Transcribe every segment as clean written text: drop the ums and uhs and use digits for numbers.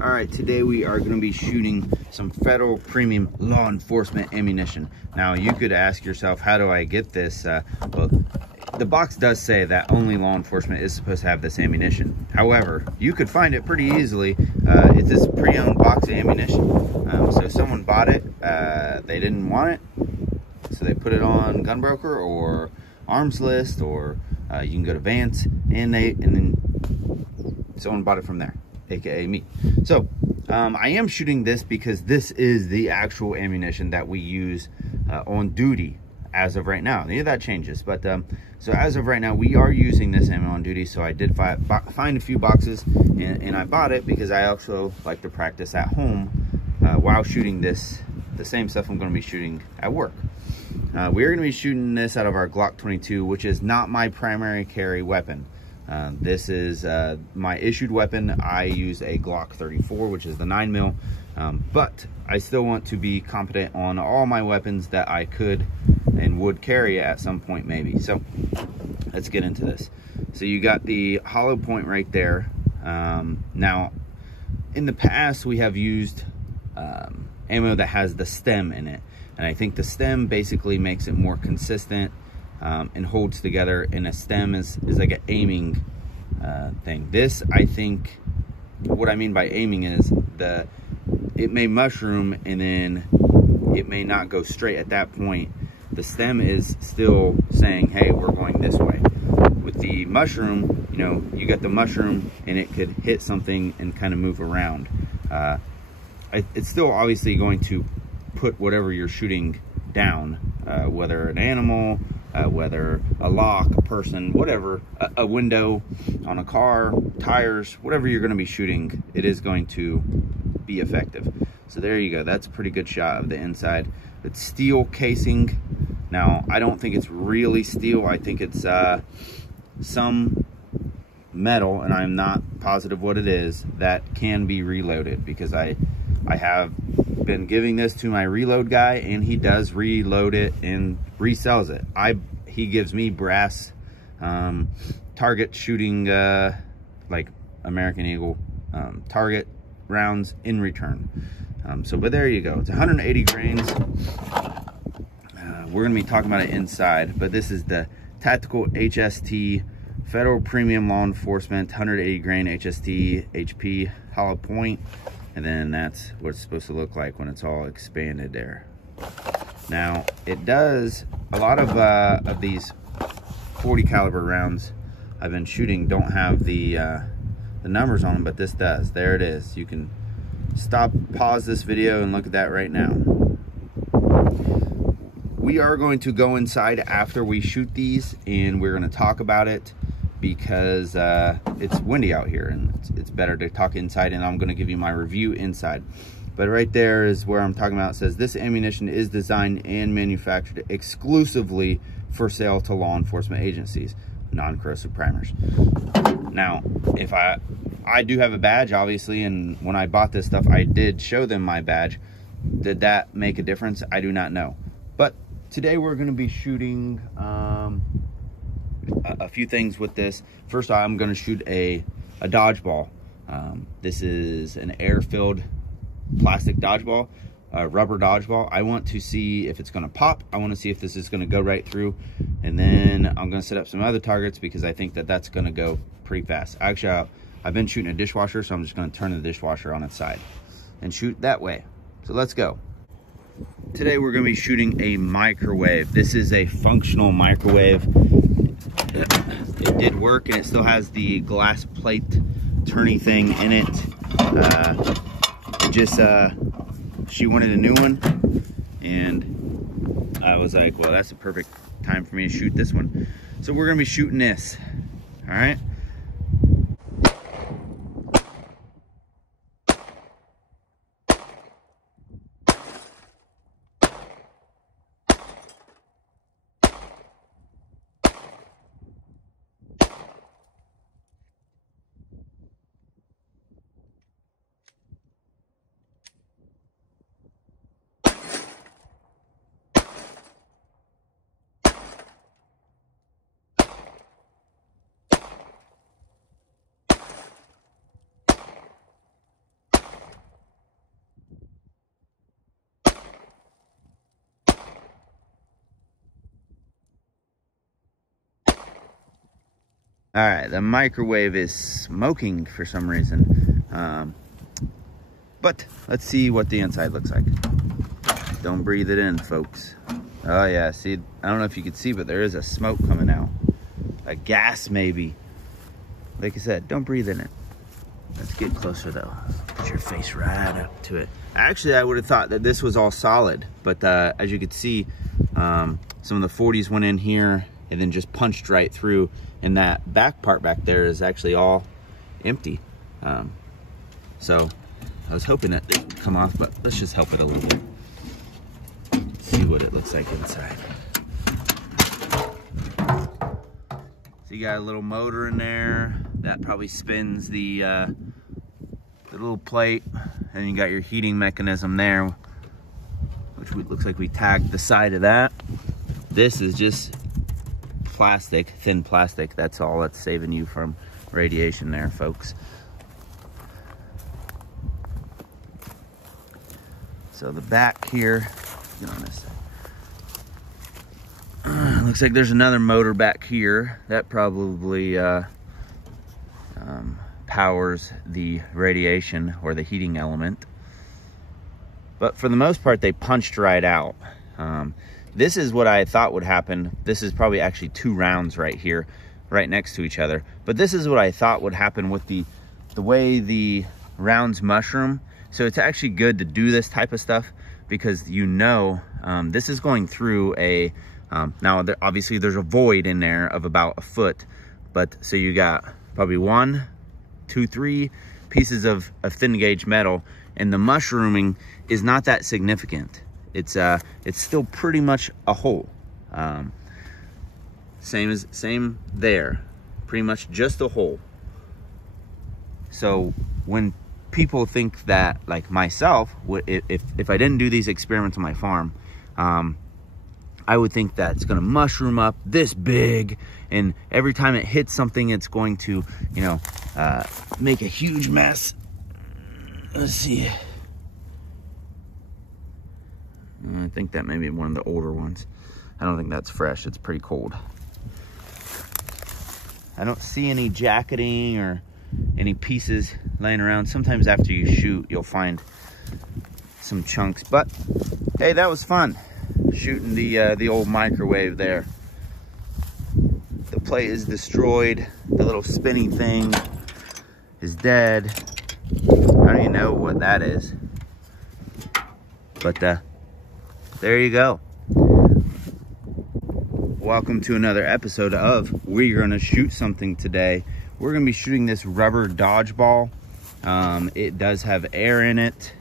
All right, today we are going to be shooting some federal premium law enforcement ammunition. Now, you could ask yourself, how do I get this? Well, the box does say that only law enforcement is supposed to have this ammunition. However, you could find it pretty easily. It's this pre-owned box of ammunition. So someone bought it, they didn't want it, so they put it on Gunbroker or Arms List, or you can go to Vance, and then someone bought it from there, aka me. So I am shooting this because this is the actual ammunition that we use on duty as of right now. That changes, but so as of right now we are using this ammo on duty. So I did find a few boxes, and I bought it because I also like to practice at home while shooting this, the same stuff I'm going to be shooting at work. We're going to be shooting this out of our Glock 22, which is not my primary carry weapon. This is my issued weapon. I use a Glock 34, which is the 9mm, but I still want to be competent on all my weapons that I could and would carry at some point maybe. So let's get into this. So you got the hollow point right there. Now, in the past we have used ammo that has the stem in it, and I think the stem basically makes it more consistent and holds together, and a stem is like an aiming thing. This, I think, what I mean by aiming is it may mushroom and then it may not go straight at that point. The stem is still saying, hey, we're going this way. With the mushroom, you know, you got the mushroom and it could hit something and kind of move around. It's still obviously going to put whatever you're shooting down, whether an animal, whether a lock, a person, whatever, a window on a car, tires, whatever you're going to be shooting, it is going to be effective. So there you go. That's a pretty good shot of the inside. It's steel casing. Now, I don't think it's really steel. I think it's some metal, and I'm not positive what it is, that can be reloaded, because I have been giving this to my reload guy, and he does reload it and resells it. He gives me brass target shooting, like American Eagle target rounds in return. But there you go. It's 180 grains. We're gonna be talking about it inside, but this is the Tactical HST Federal Premium Law Enforcement 180 grain HST HP hollow point. And then that's what it's supposed to look like when it's all expanded there. Now, it does, a lot of these 40 caliber rounds I've been shooting don't have the numbers on them, but this does. There it is. You can pause this video and look at that right now. We are going to go inside after we shoot these, and we're going to talk about it, because it's windy out here and it's better to talk inside, and I'm going to give you my review inside. But right there is where I'm talking about. It says this ammunition is designed and manufactured exclusively for sale to law enforcement agencies, non-corrosive primers. Now, if I do have a badge, obviously, and when I bought this stuff I did show them my badge. Did that make a difference? I do not know. But today we're going to be shooting a few things with this. First, I'm going to shoot a dodgeball. This is an air-filled plastic dodgeball, rubber dodgeball. I want to see if it's going to pop. I want to see if this is going to go right through, and then I'm going to set up some other targets, because I think that that's going to go pretty fast. Actually, I've been shooting a dishwasher, so I'm just going to turn the dishwasher on its side and shoot that way. So let's go. Today we're going to be shooting a microwave. This is a functional microwave. It did work, and it still has the glass plate turny thing in it. She wanted a new one, and I was like, well, that's the perfect time for me to shoot this one. So we're gonna be shooting this. All right. All right, the microwave is smoking for some reason. But let's see what the inside looks like. Don't breathe it in, folks. Oh yeah, see, I don't know if you can see, but there is a smoke coming out. A gas maybe. Like I said, don't breathe in it. Let's get closer though. Put your face right up to it. Actually, I would have thought that this was all solid, but as you could see, some of the 40s went in here and then just punched right through, and that back part back there is actually all empty. So I was hoping that it would come off, but let's just help it a little bit. See what it looks like inside. So you got a little motor in there that probably spins the little plate, and you got your heating mechanism there, which looks like we tagged the side of that. This is just plastic, thin plastic. That's all that's saving you from radiation there, folks. So the back here, get on this side. Looks like there's another motor back here that probably powers the radiation or the heating element. But for the most part, they punched right out. This is what I thought would happen. This is probably actually 2 rounds right here, right next to each other. But this is what I thought would happen with the way the rounds mushroom. So it's actually good to do this type of stuff because you know this is going through a, now obviously there's a void in there of about a foot, but so you got probably 1, 2, 3 pieces of thin gauge metal, and the mushrooming is not that significant. It's still pretty much a hole. Same there, pretty much just a hole. So when people think that, like myself, if I didn't do these experiments on my farm, I would think that it's going to mushroom up this big, and every time it hits something, it's going to, you know, make a huge mess. Let's see. I think that may be one of the older ones. I don't think that's fresh. It's pretty cold. I don't see any jacketing or any pieces laying around. Sometimes after you shoot, you'll find some chunks. But hey, that was fun, shooting the old microwave there. The plate is destroyed. The little spinning thing is dead. I don't even know what that is. But there you go. Welcome to another episode of We're Gonna Shoot Something Today. We're gonna be shooting this rubber dodgeball. It does have air in it,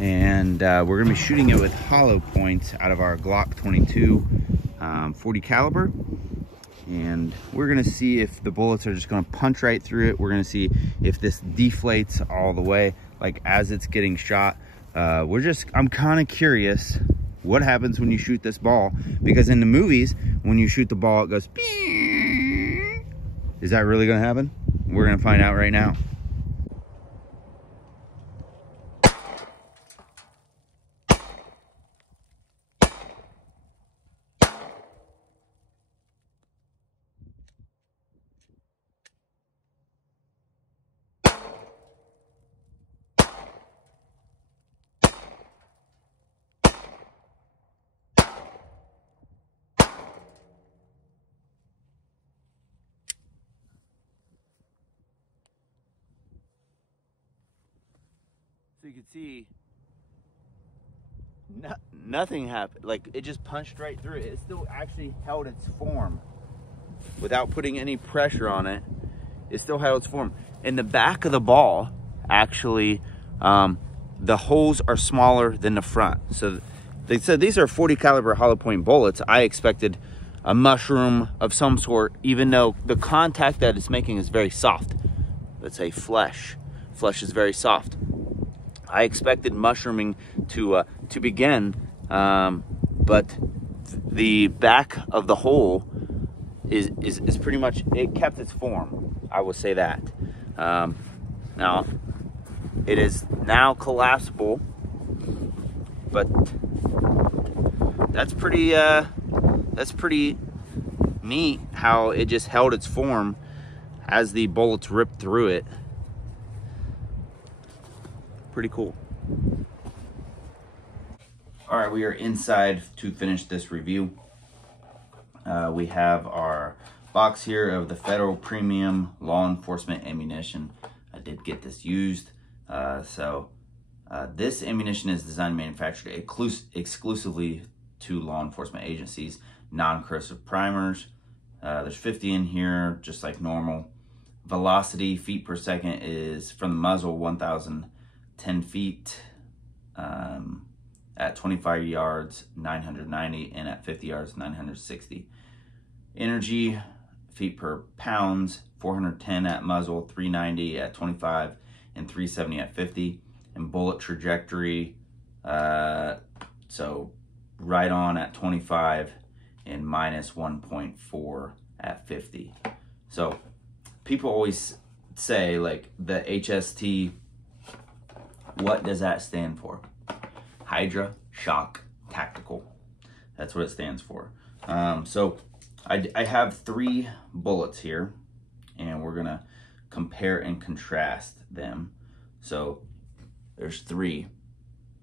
and we're gonna be shooting it with hollow points out of our Glock 22 40 caliber. And we're gonna see if the bullets are just gonna punch right through it. We're gonna see if this deflates all the way, like as it's getting shot. I'm kind of curious what happens when you shoot this ball, because in the movies, when you shoot the ball, it goes, Pee! Is that really gonna happen? We're gonna find out right now. So you can see nothing happened. Like, it just punched right through it. It still actually held its form without putting any pressure on it. It still held its form. In the back of the ball, actually, the holes are smaller than the front. So they said these are 40 caliber hollow point bullets. I expected a mushroom of some sort, even though the contact that it's making is very soft. Let's say flesh. Flesh is very soft. I expected mushrooming to begin, but the back of the hole is pretty much, it kept its form. I will say that. Now, it is now collapsible, but that's pretty neat how it just held its form. as the bullets rip through it. Pretty cool. All right, we are inside to finish this review. We have our box here of the Federal Premium Law Enforcement Ammunition. I did get this used. This ammunition is designed and manufactured exclusively to law enforcement agencies, non-corrosive primers. There's 50 in here, just like normal. Velocity, feet per second, is from the muzzle 1,010 feet. At 25 yards, 990, and at 50 yards, 960. Energy, feet per pounds, 410 at muzzle, 390 at 25, and 370 at 50. And bullet trajectory, so right on at 25 and minus 1.4 at 50. So people always say, like, the HST, what does that stand for? Hydra-shock tactical. That's what it stands for. So I have 3 bullets here, and we're gonna compare and contrast them. So there's 3.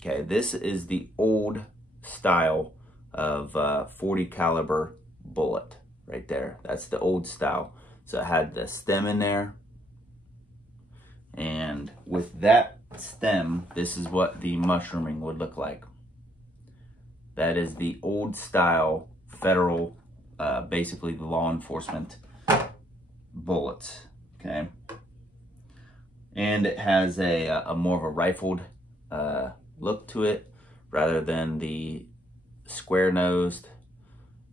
Okay, this is the old style of 40 caliber bullet right there. That's the old style. So it had the stem in there, and with that stem, this is what the mushrooming would look like. That is the old style federal, basically the law enforcement bullets. Okay, and it has a more of a rifled look to it rather than the square nosed.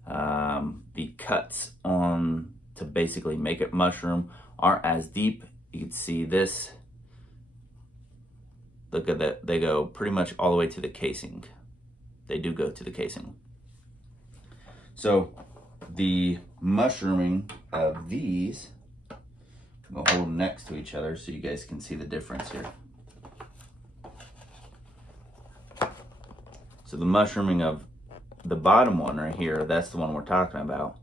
The cuts on to basically make it mushroom aren't as deep. You can see this. Look at that, they go pretty much all the way to the casing. They do go to the casing. So the mushrooming of these, I'm gonna hold them next to each other so you guys can see the difference here. So the mushrooming of the bottom one right here, that's the one we're talking about.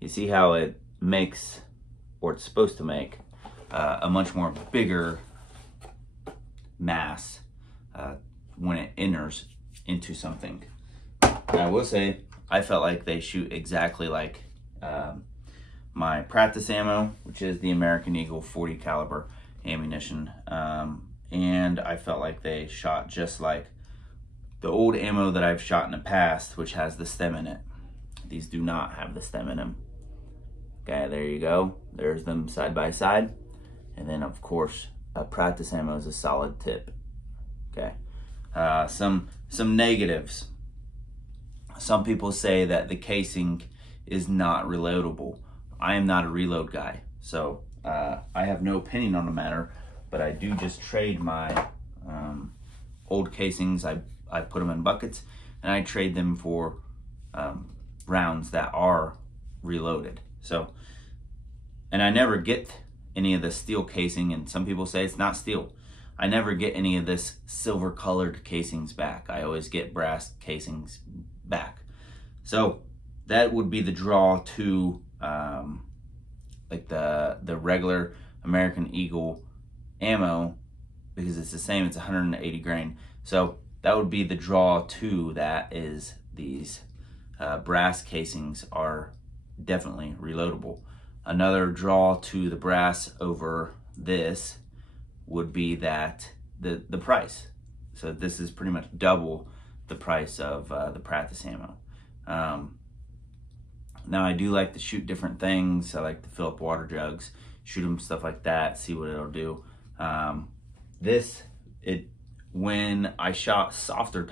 You see how it makes, or it's supposed to make, a much more bigger mass when it enters into something. And I will say, I felt like they shoot exactly like my practice ammo, which is the American Eagle 40 caliber ammunition. And I felt like they shot just like the old ammo that I've shot in the past, which has the stem in it. These do not have the stem in them. Okay, there you go. There's them side by side. And then of course, practice ammo is a solid tip. Okay, some negatives. Some people say that the casing is not reloadable. I am not a reload guy, so I have no opinion on the matter, but I do just trade my old casings. I put them in buckets, and I trade them for rounds that are reloaded. So, and I never get any of the steel casing, and some people say it's not steel. I never get any of this silver colored casings back. I always get brass casings back. So that would be the draw to like the regular American Eagle ammo, because it's the same, it's 180 grain. So that would be the draw to that, is these brass casings are definitely reloadable. Another draw to the brass over this would be that the price. So this is pretty much double the price of the practice ammo. Now I do like to shoot different things. I like to fill up water jugs, shoot them, stuff like that, see what it'll do. When I shot softer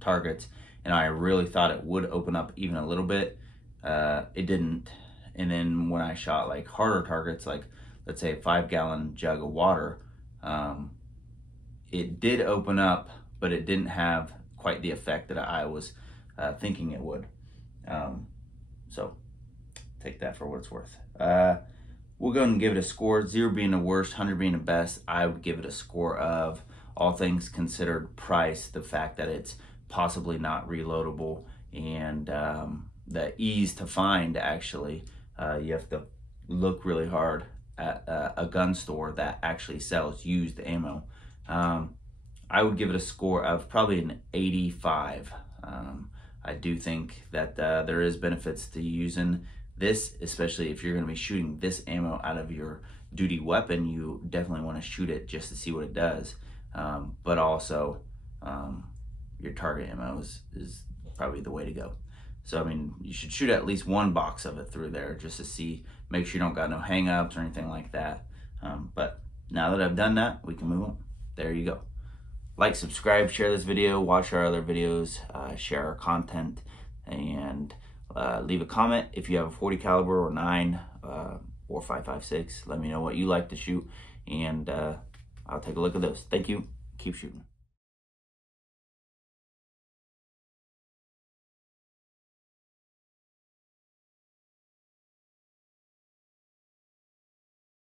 targets and I really thought it would open up even a little bit, it didn't. And then when I shot like harder targets, like let's say a 5-gallon jug of water, it did open up, but it didn't have quite the effect that I was thinking it would. So take that for what it's worth. We'll go ahead and give it a score. 0 being the worst, 100 being the best. I would give it a score of, all things considered, price, the fact that it's possibly not reloadable, and the ease to find. Actually, you have to look really hard at a gun store that actually sells used ammo, I would give it a score of probably an 85. I do think that there is benefits to using this, especially if you're going to be shooting this ammo out of your duty weapon. You definitely want to shoot it just to see what it does, but also your target ammo is probably the way to go. So I mean, you should shoot at least one box of it through there just to see, make sure you don't got no hang-ups or anything like that. But now that I've done that, we can move on. There you go. Like, subscribe, share this video, watch our other videos, share our content, and leave a comment if you have a 40 caliber or 9 or 5.56. Let me know what you like to shoot, and I'll take a look at those. Thank you. Keep shooting.